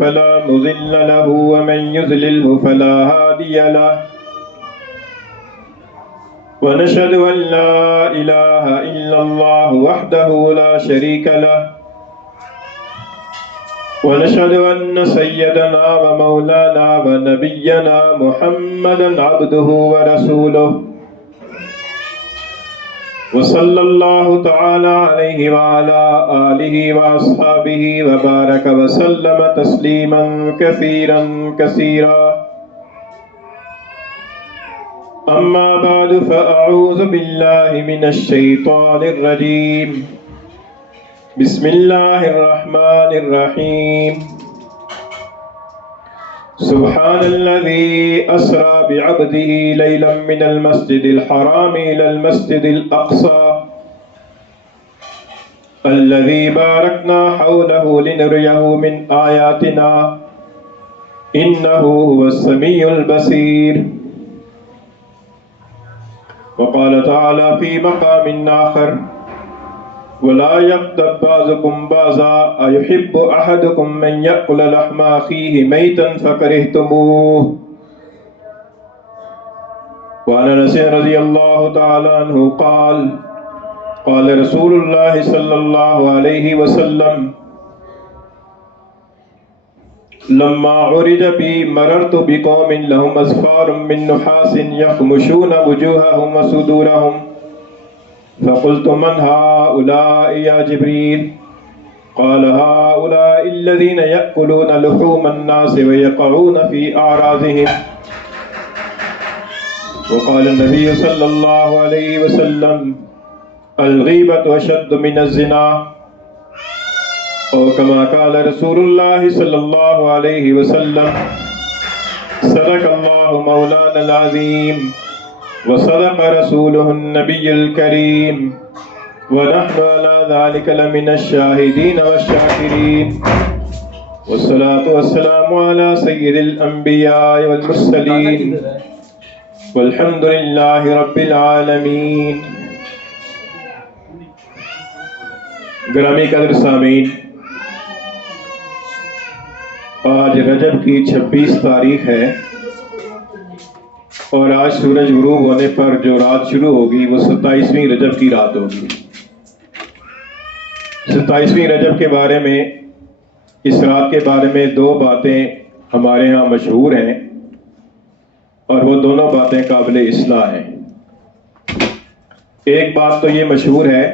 فلا مضل له ومن يضلله فلا هادي له ونشهد أن لا إله إلا الله وحده لا شريك له ونشهد أن سيدنا ومولانا ونبينا محمدا عبده ورسوله وصلى الله تعالى عليه وعلى آله وأصحابه وبارك وسلم تسليما كثيرا كثيرا أما بعد فأعوذ بالله من الشيطان الرجيم بسم الله الرحمن الرحيم سبحان الذي أسرى بعبده ليلا من المسجد الحرام إلى المسجد الأقصى الذي باركنا حوله لنريه من آياتنا إنه هو السميع البصير. وقال تعالى في مقام آخر ولا يغتب بعضكم بعضا أيحب أحدكم من يأكل لحم أخيه ميتا فكرهتموه. وعن أنس رضي الله تعالى عنه قال قال رسول الله صلى الله عليه وسلم لما عرج بي مررت بقوم لهم أظفار من نحاس يخمشون وجوههم وصدورهم فقلت من هؤلاء يا جبريل؟ قال هؤلاء الذين يأكلون لحوم الناس ويقعون في أعراضهم. وقال النبي صلى الله عليه وسلم الغيبة أشد من الزنا، أو كما قال رسول الله صلى الله عليه وسلم صدق الله مولانا العظيم وصدق رسوله النبي الكريم ونحن على ذلك لمن الشاهدين والشاكرين والصلاة والسلام على سيد الأنبياء والمرسلين والحمد لله رب العالمين. گرامی قدر سامعین، آج رجب کی 26 تاریخ ہے اور آج سورج غروب ہونے پر جو رات شروع ہوگی وہ 27ویں رجب کی رات ہوگی. 27ویں رجب کے بارے میں، اس رات کے بارے میں 2 باتیں ہمارے ہاں مشہور ہیں اور وہ دونوں باتیں قابل اصلاح ہیں. ایک بات تو یہ مشہور ہے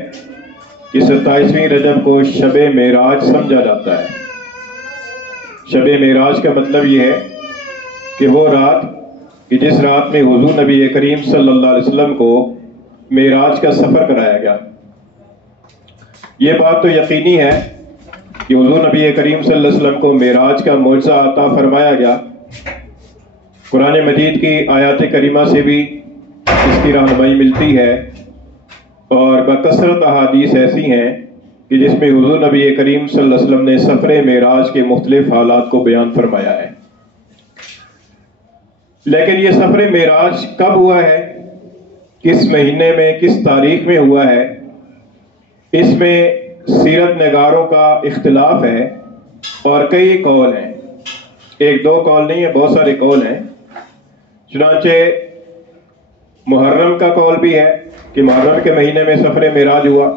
کہ 27ویں رجب کو شب معراج سمجھا جاتا ہے. شب معراج کا مطلب یہ ہے کہ وہ رات کہ جس رات میں حضور نبی کریم صلی اللہ علیہ وسلم کو معراج کا سفر کرایا گیا. یہ بات تو یقینی ہے کہ حضور نبی کریم صلی اللہ علیہ وسلم کو معراج کا معجزہ عطا فرمایا گیا. قرآن مجید کی آیات کریمہ سے بھی اس کی رہنمائی ملتی ہے اور بکثرت احادیث ایسی ہیں کہ جس میں حضور نبی کریم صلی اللہ علیہ وسلم نے سفر معراج کے مختلف حالات کو بیان فرمایا ہے. لیکن یہ سفر معراج کب ہوا ہے، کس مہینے میں، کس تاریخ میں ہوا ہے، اس میں سیرت نگاروں کا اختلاف ہے اور کئی قول ہیں. 1-2 قول نہیں ہے، بہت سارے قول ہیں. چنانچہ محرم کا قول بھی ہے کہ محرم کے مہینے میں سفر معراج ہوا.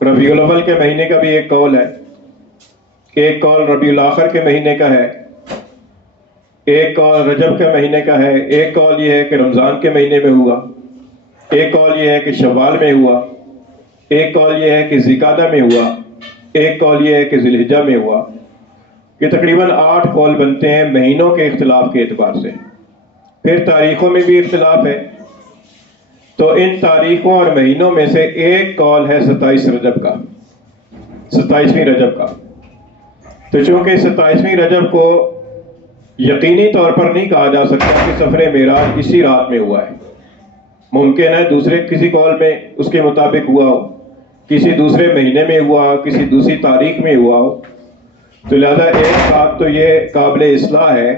ربیع الاول کے مہینے کا بھی ایک قول ہے. ایک قول ربیع الاخر کے مہینے کا ہے. ایک قول رجب کے مہینے کا ہے. ایک قول یہ ہے کہ رمضان کے مہینے میں ہوا. ایک قول یہ ہے کہ شوال میں ہوا. ایک قول یہ ہے کہ ذوالقعدہ میں ہوا. ایک قول یہ ہے کہ ذی الحجہ میں ہوا. یہ تقریباً 8 قول بنتے ہیں مہینوں کے اختلاف کے اعتبار سے. پھر تاریخوں میں بھی اختلاف ہے. تو ان تاریخوں اور مہینوں میں سے ایک قول ہے 27 رجب کا، 27ویں رجب کا. تو چونکہ 27ویں رجب کو یقینی طور پر نہیں کہا جا سکتا کہ سفر معراج اسی رات میں ہوا ہے. ممکن ہے دوسرے کسی قول میں اس کے مطابق ہوا ہو، کسی دوسرے مہینے میں ہوا ہو، کسی دوسری تاریخ میں ہوا ہو. تو لہذا ایک بات تو یہ قابل اصلاح ہے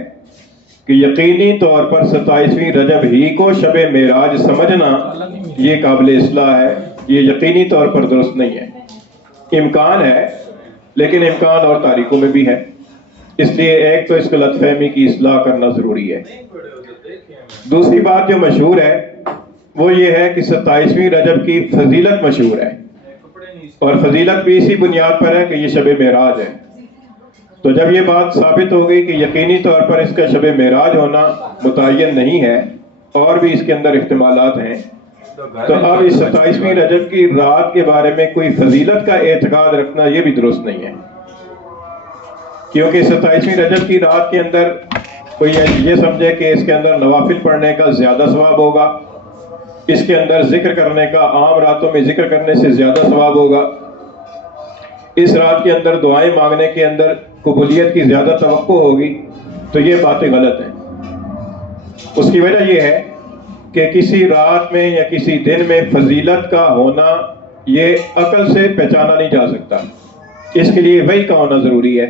کہ یقینی طور پر 27ویں رجب ہی کو شب معراج سمجھنا یہ قابل اصلاح ہے، یہ یقینی طور پر درست نہیں ہے. امکان ہے، لیکن امکان اور تاریخوں میں بھی ہے. اس لیے ایک تو اس غلط فہمی کی اصلاح کرنا ضروری ہے۔ دوسری بات جو مشہور ہے وہ یہ ہے کہ 27ویں رجب کی فضیلت مشہور ہے، اور فضیلت بھی اسی بنیاد پر ہے کہ یہ شب معراج ہے۔ تو جب یہ بات ثابت ہو گئی کہ یقینی طور پر اس کا شب معراج ہونا متعین نہیں ہے اور بھی اس کے اندر احتمالات ہیں، تو اب اس 27ویں رجب کی رات کے بارے میں کوئی فضیلت کا اعتقاد رکھنا یہ بھی درست نہیں ہے، کیونکہ 27ویں رجب کی رات کے اندر کوئی یہ سمجھے کہ اس کے اندر نوافل پڑھنے کا زیادہ ثواب ہوگا، اس کے اندر ذکر کرنے کا، عام راتوں میں ذکر کرنے سے زیادہ ثواب ہوگا، اس رات کے اندر دعائیں مانگنے کے اندر قبولیت کی زیادہ توقع ہوگی، تو یہ باتیں غلط ہیں۔ اس کی وجہ یہ ہے کہ کسی رات میں یا کسی دن میں فضیلت کا ہونا یہ عقل سے پہچانا نہیں جا سکتا، اس کے لیے وحی کا ہونا ضروری ہے۔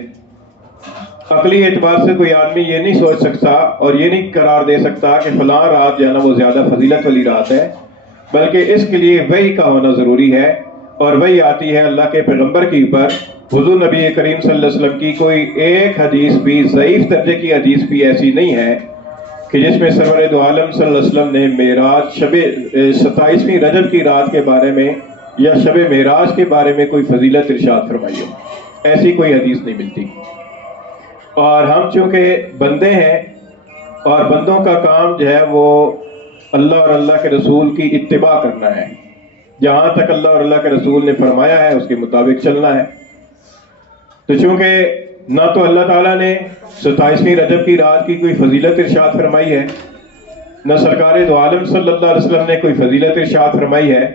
عقلی اعتبار سے کوئی آدمی یہ نہیں سوچ سکتا اور یہ نہیں قرار دے سکتا کہ فلاں رات جو ہے نا وہ زیادہ فضیلت والی رات ہے، بلکہ اس کے لیے وحی کا ہونا ضروری ہے، اور وحی آتی ہے اللہ کے پیغمبر کے اوپر۔ حضور نبی کریم صلی اللہ علیہ وسلم کی کوئی ایک حدیث بھی، ضعیف درجے کی حدیث بھی ایسی نہیں ہے کہ جس میں سرور دو عالم صلی اللہ علیہ وسلم نے معراج شب 27ویں رجب کی رات کے بارے میں یا شب معراج کے بارے میں کوئی فضیلت ارشاد فرمائی ہو، ایسی کوئی حدیث نہیں ملتی۔ اور ہم چونکہ بندے ہیں اور بندوں کا کام جو ہے وہ اللہ اور اللہ کے رسول کی اتباع کرنا ہے، جہاں تک اللہ اور اللہ کے رسول نے فرمایا ہے اس کے مطابق چلنا ہے۔ تو چونکہ نہ تو اللہ تعالیٰ نے 27ویں رجب کی رات کی کوئی فضیلت ارشاد فرمائی ہے، نہ سرکار دو عالم صلی اللہ علیہ وسلم نے کوئی فضیلت ارشاد فرمائی ہے،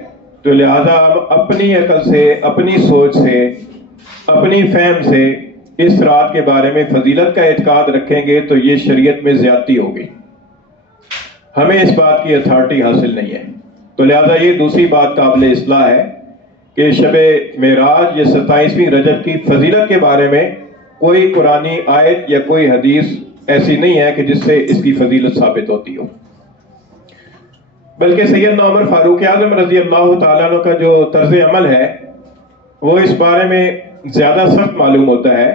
تو لہذا ہم اپنی عقل سے، اپنی سوچ سے، اپنی فہم سے اس رات کے بارے میں فضیلت کا اعتقاد رکھیں گے تو یہ شریعت میں زیادتی ہوگی، ہمیں اس بات کی اتھارٹی حاصل نہیں ہے۔ تو لہذا یہ دوسری بات قابل اصلاح ہے کہ شب معراج یا 27ویں رجب کی فضیلت کے بارے میں کوئی قرآنی آیت یا کوئی حدیث ایسی نہیں ہے کہ جس سے اس کی فضیلت ثابت ہوتی ہو، بلکہ سیدنا عمر فاروق اعظم رضی اللہ تعالیٰ عنہ کا جو طرز عمل ہے وہ اس بارے میں زیادہ سخت معلوم ہوتا ہے۔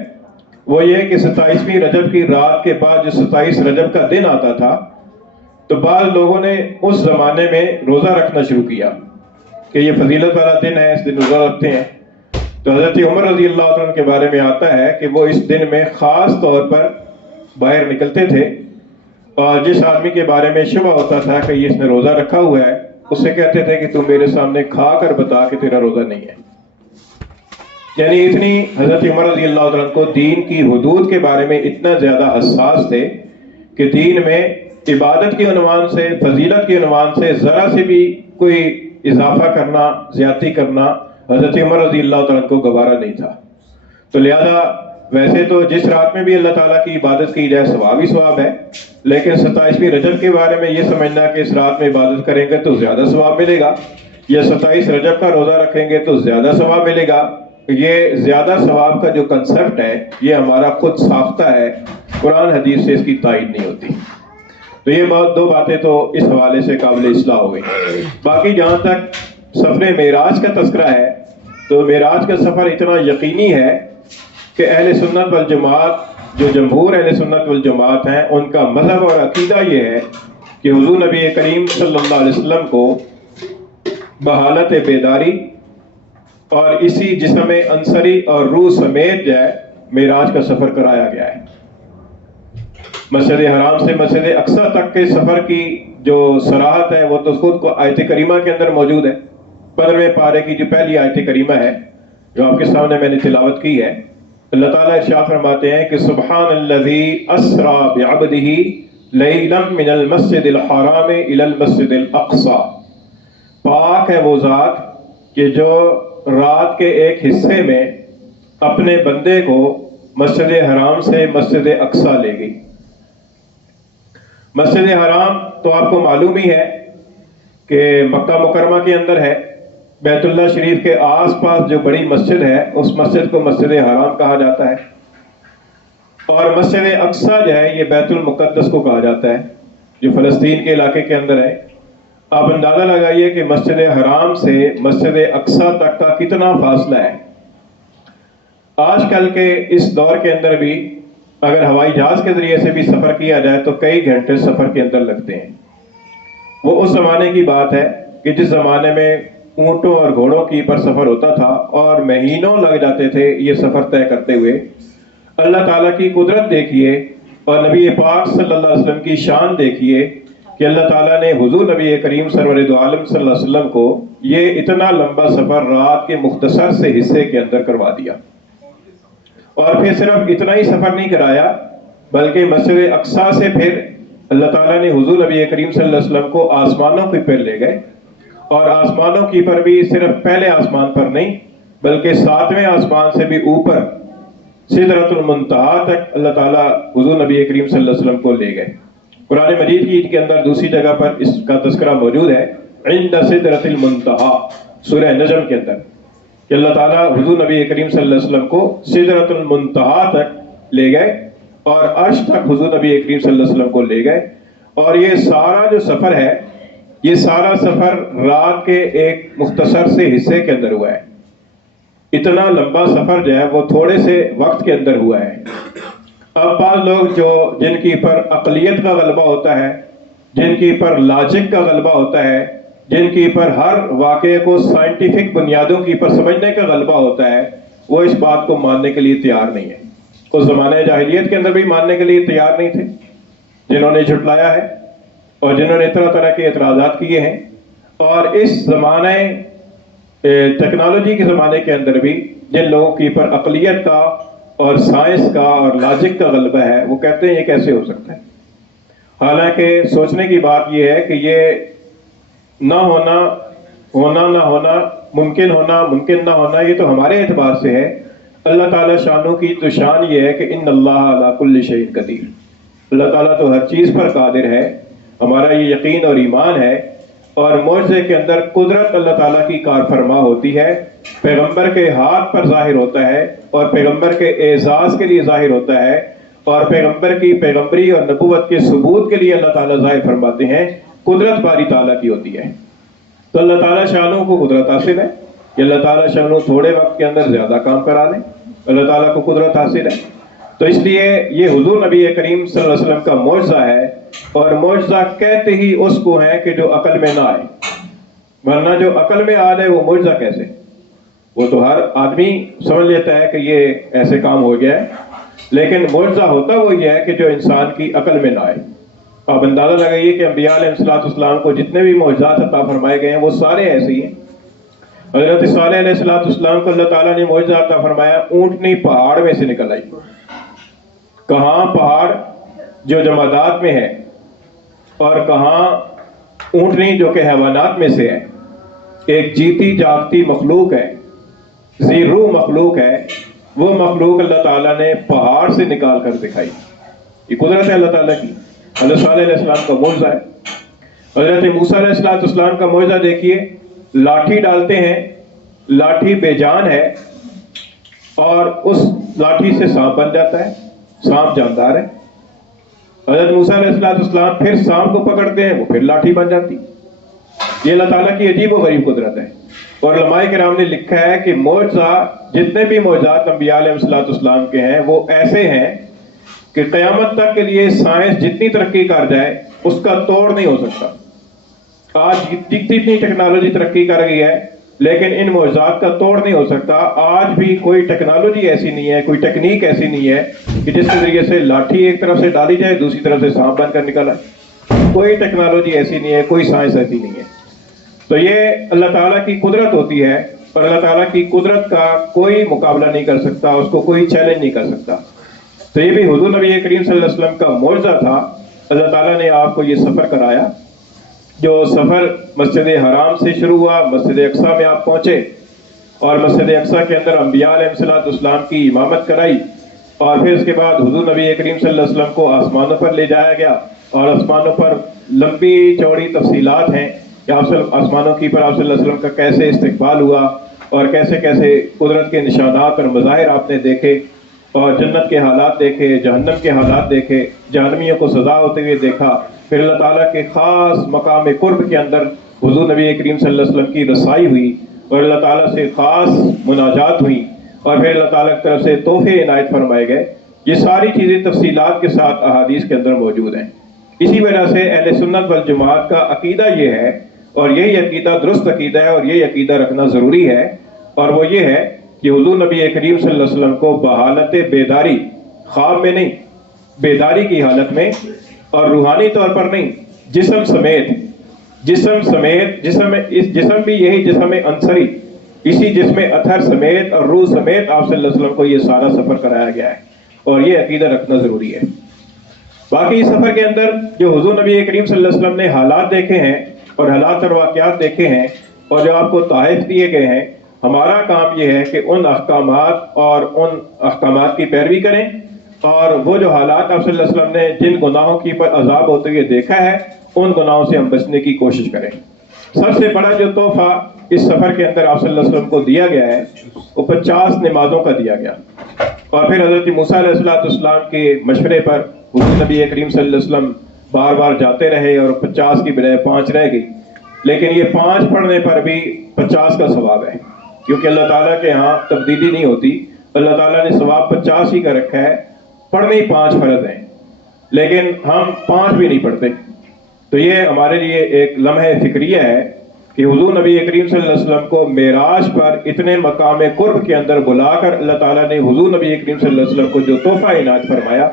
وہ یہ کہ 27ویں رجب کی رات کے بعد جو 27 رجب کا دن آتا تھا تو بعض لوگوں نے اس زمانے میں روزہ رکھنا شروع کیا کہ یہ فضیلت والا دن ہے، اس دن روزہ رکھتے ہیں۔ تو حضرت عمر رضی اللہ عنہ کے بارے میں آتا ہے کہ وہ اس دن میں خاص طور پر باہر نکلتے تھے، اور جس آدمی کے بارے میں شبہ ہوتا تھا کہ یہ اس نے روزہ رکھا ہوا ہے اس سے کہتے تھے کہ تم میرے سامنے کھا کر بتا کہ تیرا روزہ نہیں ہے۔ یعنی اتنی حضرت عمر رضی اللہ عنہ کو دین کی حدود کے بارے میں اتنا زیادہ حساس تھے کہ دین میں عبادت کے عنوان سے، فضیلت کے عنوان سے ذرا سے بھی کوئی اضافہ کرنا، زیادتی کرنا حضرت عمر رضی اللہ عنہ کو گوارا نہیں تھا۔ تو لہذا ویسے تو جس رات میں بھی اللہ تعالیٰ کی عبادت کی جائے ثواب ہی ثواب ہے، لیکن 27ویں رجب کے بارے میں یہ سمجھنا کہ اس رات میں عبادت کریں گے تو زیادہ ثواب ملے گا، یا 27 رجب کا روزہ رکھیں گے تو زیادہ ثواب ملے گا، یہ زیادہ ثواب کا جو کنسپٹ ہے یہ ہمارا خود ساختہ ہے، قرآن حدیث سے اس کی تائید نہیں ہوتی۔ تو یہ دو باتیں تو اس حوالے سے قابل اصلاح ہو گئی۔ باقی جہاں تک سفر معراج کا تذکرہ ہے تو معراج کا سفر اتنا یقینی ہے کہ اہل سنت والجماعت، جو جمہور اہل سنت والجماعت ہیں، ان کا مذہب اور عقیدہ یہ ہے کہ حضور نبی کریم صلی اللہ علیہ وسلم کو بحالت بیداری اور اسی جسم انصری اور روح سمیت جو ہے معراج کا سفر کرایا گیا ہے۔ مسجد حرام سے مسجد اقصی تک کے سفر کی جو صراحت ہے وہ تو خود کو آیت کریمہ کے اندر موجود ہے۔ 15ویں پارے کی جو پہلی آیت کریمہ ہے جو آپ کے سامنے میں نے تلاوت کی ہے، اللہ تعالیٰ ارشاد فرماتے ہیں کہ سبحان الذی اسری بعبدہ لیلا من المسجد الحرام الی المسجد الاقصی، پاک ہے وہ ذات کہ جو رات کے ایک حصے میں اپنے بندے کو مسجد حرام سے مسجد اقصی لے گئی۔ مسجد حرام تو آپ کو معلوم ہی ہے کہ مکہ مکرمہ کے اندر ہے، بیت اللہ شریف کے آس پاس جو بڑی مسجد ہے اس مسجد کو مسجد حرام کہا جاتا ہے، اور مسجد اقصی جو ہے یہ بیت المقدس کو کہا جاتا ہے جو فلسطین کے علاقے کے اندر ہے۔ آپ اندازہ لگائیے کہ مسجد حرام سے مسجد اقصی تک کا کتنا فاصلہ ہے۔ آج کل کے اس دور کے اندر بھی اگر ہوائی جہاز کے ذریعے سے بھی سفر کیا جائے تو کئی گھنٹے سفر کے اندر لگتے ہیں۔ وہ اس زمانے کی بات ہے کہ جس زمانے میں اونٹوں اور گھوڑوں کی پر سفر ہوتا تھا اور مہینوں لگ جاتے تھے یہ سفر طے کرتے ہوئے۔ اللہ تعالیٰ کی قدرت دیکھیے اور نبی پاک صلی اللہ علیہ وسلم کی شان دیکھیے کہ اللہ تعالیٰ نے حضور نبی کریم سرور دو عالم صلی اللہ علیہ وسلم کو یہ اتنا لمبا سفر رات کے مختصر سے حصے کے اندر کروا دیا، اور پھر صرف اتنا ہی سفر نہیں کرایا بلکہ مسجد اقصیٰ سے پھر اللہ تعالیٰ نے حضور نبی کریم صلی اللہ علیہ وسلم کو آسمانوں کی پر لے گئے، اور آسمانوں کی پر بھی صرف پہلے آسمان پر نہیں بلکہ 7ویں آسمان سے بھی اوپر سدرۃ المنتہا تک اللہ تعالیٰ حضور نبی کریم صلی اللہ علیہ وسلم کو لے گئے۔ قرآن مجید کی کے اندر دوسری جگہ پر اس کا تذکرہ موجود ہے، عند سدرۃ المنتہا، سورہ نجم کے اندر، کہ اللہ تعالیٰ حضور نبی کریم صلی اللہ علیہ وسلم کو سدرۃ المنتہا تک لے گئے اور عرش تک حضور نبی کریم صلی اللہ علیہ وسلم کو لے گئے۔ اور یہ سارا جو سفر ہے، یہ سارا سفر رات کے ایک مختصر سے حصے کے اندر ہوا ہے۔ اتنا لمبا سفر جو ہے وہ تھوڑے سے وقت کے اندر ہوا ہے۔ اب بعض لوگ جن کی پر عقلیت کا غلبہ ہوتا ہے، جن کی پر لاجک کا غلبہ ہوتا ہے، جن کی پر ہر واقعے کو سائنٹیفک بنیادوں کی پر سمجھنے کا غلبہ ہوتا ہے، وہ اس بات کو ماننے کے لیے تیار نہیں ہے۔ اس زمانے جاہلیت کے اندر بھی ماننے کے لیے تیار نہیں تھے، جنہوں نے جھٹلایا ہے اور جنہوں نے طرح طرح کے اعتراضات کیے ہیں۔ اور اس زمانے ٹیکنالوجی کے زمانے کے اندر بھی جن لوگوں کی پر عقلیت کا اور سائنس کا اور لاجک کا غلبہ ہے، وہ کہتے ہیں یہ کیسے ہو سکتا ہے۔ حالانکہ سوچنے کی بات یہ ہے کہ یہ نہ ہونا، ہونا نہ ہونا، ممکن ہونا، ممکن نہ ہونا، یہ تو ہمارے اعتبار سے ہے۔ اللہ تعالیٰ شانوں کی تو شان یہ ہے کہ ان اللہ علی کل شیء قدیر، اللہ تعالیٰ تو ہر چیز پر قادر ہے۔ ہمارا یہ یقین اور ایمان ہے۔ اور معجزے کے اندر قدرت اللہ تعالیٰ کی کار فرما ہوتی ہے، پیغمبر کے ہاتھ پر ظاہر ہوتا ہے اور پیغمبر کے اعزاز کے لیے ظاہر ہوتا ہے، اور پیغمبر کی پیغمبری اور نبوت کے ثبوت کے لیے اللہ تعالیٰ ظاہر فرماتے ہیں۔ قدرت باری تعالیٰ کی ہوتی ہے۔ تو اللہ تعالیٰ شانوں کو قدرت حاصل ہے کہ اللہ تعالیٰ شانوں تھوڑے وقت کے اندر زیادہ کام کرا لیں، اللہ تعالیٰ کو قدرت حاصل ہے۔ تو اس لیے یہ حضور نبی کریم صلی اللہ علیہ وسلم کا معجزہ ہے، اور معجزہ کہتے ہی اس کو ہے کہ جو عقل میں نہ آئے، ورنہ جو عقل میں آ جائے وہ معجزہ کیسے؟ وہ تو ہر آدمی سمجھ لیتا ہے کہ یہ ایسے کام ہو گیا ہے، لیکن معجزہ ہوتا وہ یہ ہے کہ جو انسان کی عقل میں نہ آئے۔ آپ اندازہ لگائیے کہ انبیاء علیہ السلام کو جتنے بھی معجزات عطا فرمائے گئے ہیں وہ سارے ایسے ہی ہیں۔ حضرت صالح علیہ السلام کو اللہ تعالیٰ نے معجزہ عطا فرمایا، اونٹنی پہاڑ میں سے نکل آئی۔ کہاں پہاڑ جو جمادات میں ہے، اور کہاں اونٹنی جو کہ حیوانات میں سے ہے، ایک جیتی جاگتی مخلوق ہے، ذی روح مخلوق ہے، وہ مخلوق اللہ تعالیٰ نے پہاڑ سے نکال کر دکھائی۔ یہ قدرت ہے اللہ تعالیٰ کی۔ حضرت صالح علیہ السلام کا معجزہ ہے۔ حضرت موسیٰ علیہ السلام کا معجزہ دیکھیے، لاٹھی ڈالتے ہیں، لاٹھی بے جان ہے اور اس لاٹھی سے سانپ بن جاتا ہے، سانپ جاندار ہے۔ حضرت موسیٰ علیہ السلام پھر سانپ کو پکڑتے ہیں، وہ پھر لاٹھی بن جاتی۔ یہ اللہ تعالیٰ کی عجیب و غریب قدرت ہے۔ اور علماء کرام نے لکھا ہے کہ معجزہ، جتنے بھی معجزات انبیاء علیہ السلام کے ہیں وہ ایسے ہیں کہ قیامت تک کے لیے سائنس جتنی ترقی کر جائے اس کا توڑ نہیں ہو سکتا۔ آج جتنی ٹیکنالوجی ترقی کر گئی ہے لیکن ان معجزات کا توڑ نہیں ہو سکتا۔ آج بھی کوئی ٹیکنالوجی ایسی نہیں ہے، کوئی ٹیکنیک ایسی نہیں ہے کہ جس کے ذریعے سے لاٹھی ایک طرف سے ڈالی جائے دوسری طرف سے سانپ بن کر نکل آئے۔ کوئی ٹیکنالوجی ایسی نہیں ہے، کوئی سائنس ایسی نہیں ہے۔ تو یہ اللہ تعالیٰ کی قدرت ہوتی ہے، اور اللہ تعالیٰ کی قدرت کا کوئی مقابلہ نہیں کر سکتا، اس کو کوئی چیلنج نہیں کر سکتا۔ تو یہ بھی حضور نبی کریم صلی اللہ علیہ وسلم کا معجزہ تھا۔ اللہ تعالیٰ نے آپ کو یہ سفر کرایا، جو سفر مسجد حرام سے شروع ہوا، مسجد اقصیٰ میں آپ پہنچے، اور مسجد اقصیٰ کے اندر انبیاء علیہ السلام کی امامت کرائی، اور پھر اس کے بعد حضور نبی کریم صلی اللہ علیہ وسلم کو آسمانوں پر لے جایا گیا۔ اور آسمانوں پر لمبی چوڑی تفصیلات ہیں کہ آسمانوں کی پر آپ صلی اللہ علیہ وسلم کا کیسے استقبال ہوا، اور کیسے کیسے قدرت کے نشانات اور مظاہر آپ نے دیکھے، اور جنت کے حالات دیکھے، جہنم کے حالات دیکھے، جہنمیوں کو سزا ہوتے ہوئے دیکھا۔ پھر اللہ تعالیٰ کے خاص مقام قرب کے اندر حضور نبی کریم صلی اللہ علیہ وسلم کی رسائی ہوئی، اور اللہ تعالیٰ سے خاص مناجات ہوئی، اور پھر اللہ تعالیٰ کی طرف سے تحفے عنایت فرمائے گئے۔ یہ ساری چیزیں تفصیلات کے ساتھ احادیث کے اندر موجود ہیں۔ اسی وجہ سے اہل سنت والجماعت کا عقیدہ یہ ہے، اور یہی عقیدہ درست عقیدہ ہے، اور یہی عقیدہ رکھنا ضروری ہے، اور وہ یہ ہے کہ حضور نبی کریم صلی اللہ علیہ وسلم کو بحالت بیداری، خواب میں نہیں، بیداری کی حالت میں، اور روحانی طور پر نہیں، جسم سمیت، جسم بھی یہی جسم انصری، اسی جسم اطہر سمیت اور روح سمیت آپ صلی اللہ علیہ وسلم کو یہ سارا سفر کرایا گیا ہے، اور یہ عقیدہ رکھنا ضروری ہے۔ باقی اس سفر کے اندر جو حضور نبی کریم صلی اللہ علیہ وسلم نے حالات دیکھے ہیں اور حالات اور واقعات دیکھے ہیں، اور جو آپ کو تحائف دیے گئے ہیں، ہمارا کام یہ ہے کہ ان احکامات کی پیروی کریں، اور وہ جو حالات آپ صلی اللہ علیہ وسلم نے جن گناہوں کی پر عذاب ہوتے ہوئے دیکھا ہے، ان گناہوں سے ہم بچنے کی کوشش کریں۔ سب سے بڑا جو تحفہ اس سفر کے اندر آپ صلی اللہ علیہ وسلم کو دیا گیا ہے، وہ 50 نمازوں کا دیا گیا، اور پھر حضرت موسیٰ علیہ السلام کے مشورے پر حضور نبی کریم صلی اللہ علیہ وسلم بار بار جاتے رہے، اور 50 کی بجائے 5 رہ گئی، لیکن یہ 5 پڑھنے پر بھی 50 کا ثواب ہے، کیونکہ اللہ تعالیٰ کے ہاں تبدیلی نہیں ہوتی۔ اللہ تعالیٰ نے ثواب 50 ہی کا رکھا ہے، پڑھنے ہی 5 فرض ہیں، لیکن ہم 5 بھی نہیں پڑھتے۔ تو یہ ہمارے لیے ایک لمحہ فکریہ ہے کہ حضور نبی کریم صلی اللہ علیہ وسلم کو معراج پر اتنے مقام قرب کے اندر بلا کر اللہ تعالیٰ نے حضور نبی کریم صلی اللہ علیہ وسلم کو جو تحفہ عنایت فرمایا،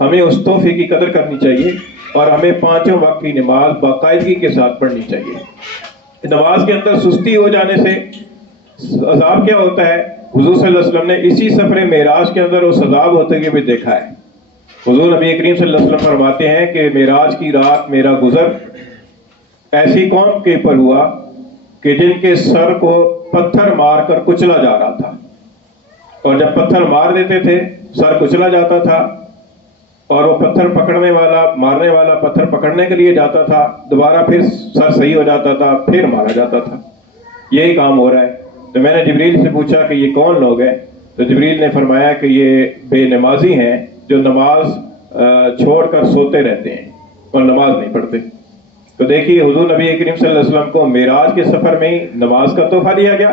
ہمیں اس تحفے کی قدر کرنی چاہیے، اور ہمیں 5 وقت کی نماز باقاعدگی کے ساتھ پڑھنی چاہیے۔ نماز کے اندر سستی ہو جانے سے عذاب کیا ہوتا ہے؟ حضور صلی اللہ علیہ وسلم نے اسی سفر معراج کے اندر اس عذاب ہوتے ہوئے بھی دیکھا ہے۔ حضور نبی کریم صلی اللہ علیہ وسلم فرماتے ہیں کہ معراج کی رات میرا گزر ایسی قوم کے پر ہوا کہ جن کے سر کو پتھر مار کر کچلا جا رہا تھا، اور جب پتھر مار دیتے تھے سر کچلا جاتا تھا، اور وہ پتھر مارنے والا پتھر پکڑنے کے لیے جاتا تھا، دوبارہ پھر سر صحیح ہو جاتا تھا، پھر مارا جاتا تھا۔ یہی کام ہو رہا ہے۔ تو میں نے جبریل سے پوچھا کہ یہ کون لوگ ہیں؟ تو جبریل نے فرمایا کہ یہ بے نمازی ہیں جو نماز چھوڑ کر سوتے رہتے ہیں اور نماز نہیں پڑھتے۔ تو دیکھیے حضور نبی کریم صلی اللہ علیہ وسلم کو معراج کے سفر میں ہی نماز کا تحفہ دیا گیا،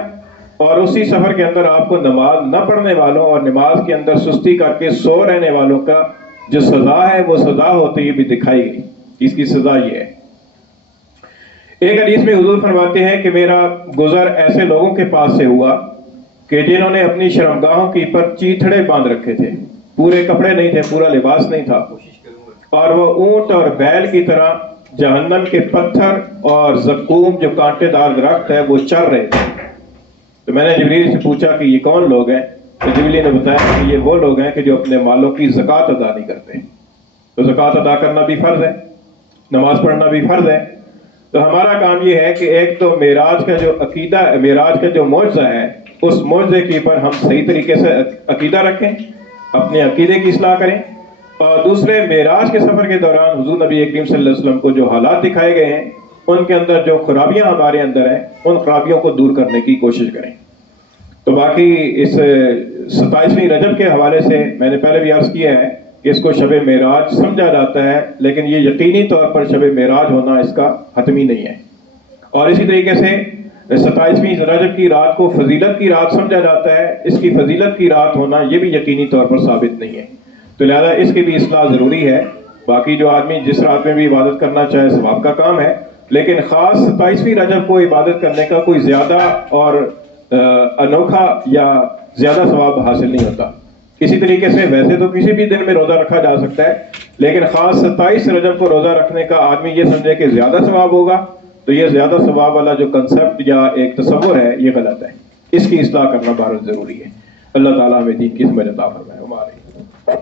اور اسی سفر کے اندر آپ کو نماز نہ پڑھنے والوں اور نماز کے اندر سستی کر کے سو رہنے والوں کا جو سزا ہے وہ سزا ہوتی ہے بھی دکھائی گئی۔ اس کی سزا یہ ہے، ایک حدیث میں حضور فرماتے ہیں کہ میرا گزر ایسے لوگوں کے پاس سے ہوا کہ جنہوں نے اپنی شرمگاہوں کی پر چیتھڑے باندھ رکھے تھے، پورے کپڑے نہیں تھے، پورا لباس نہیں تھا، اور وہ اونٹ اور بیل کی طرح جہنم کے پتھر اور زقوم جو کانٹے دار درخت ہے وہ چر رہے تھے۔ تو میں نے جبریل سے پوچھا کہ یہ کون لوگ ہیں؟ تو جبریل نے بتایا کہ یہ وہ لوگ ہیں کہ جو اپنے مالوں کی زکوٰۃ ادا نہیں کرتے۔ تو زکوٰۃ ادا کرنا بھی فرض ہے، نماز پڑھنا بھی فرض ہے۔ تو ہمارا کام یہ ہے کہ ایک تو معراج کا جو عقیدہ، معراج کا جو معجزہ ہے، اس معجزے کے پر ہم صحیح طریقے سے عقیدہ رکھیں، اپنے عقیدے کی اصلاح کریں، اور دوسرے معراج کے سفر کے دوران حضور نبی کریم صلی اللہ علیہ وسلم کو جو حالات دکھائے گئے ہیں، ان کے اندر جو خرابیاں ہمارے اندر ہیں، ان خرابیوں کو دور کرنے کی کوشش کریں۔ تو باقی اس 27ویں رجب کے حوالے سے میں نے پہلے بھی عرض کیا ہے کہ اس کو شب معراج سمجھا جاتا ہے، لیکن یہ یقینی طور پر شب معراج ہونا اس کا حتمی نہیں ہے۔ اور اسی طریقے سے 27ویں رجب کی رات کو فضیلت کی رات سمجھا جاتا ہے، اس کی فضیلت کی رات ہونا یہ بھی یقینی طور پر ثابت نہیں ہے، تو لہذا اس کی بھی اصلاح ضروری ہے۔ باقی جو آدمی جس رات میں بھی عبادت کرنا چاہے ثواب کا کام ہے، لیکن خاص 27ویں رجب کو عبادت کرنے کا کوئی زیادہ اور انوکھا یا زیادہ ثواب حاصل نہیں ہوتا۔ اسی طریقے سے ویسے تو کسی بھی دن میں روزہ رکھا جا سکتا ہے، لیکن خاص 27 رجب کو روزہ رکھنے کا آدمی یہ سمجھے کہ زیادہ ثواب ہوگا، تو یہ زیادہ ثواب والا جو کنسپٹ یا ایک تصور ہے یہ غلط ہے۔ اس کی اصلاح کرنا بہت ضروری ہے۔ اللہ تعالیٰ ہمیں دین کی سمجھ عطا فرمائے۔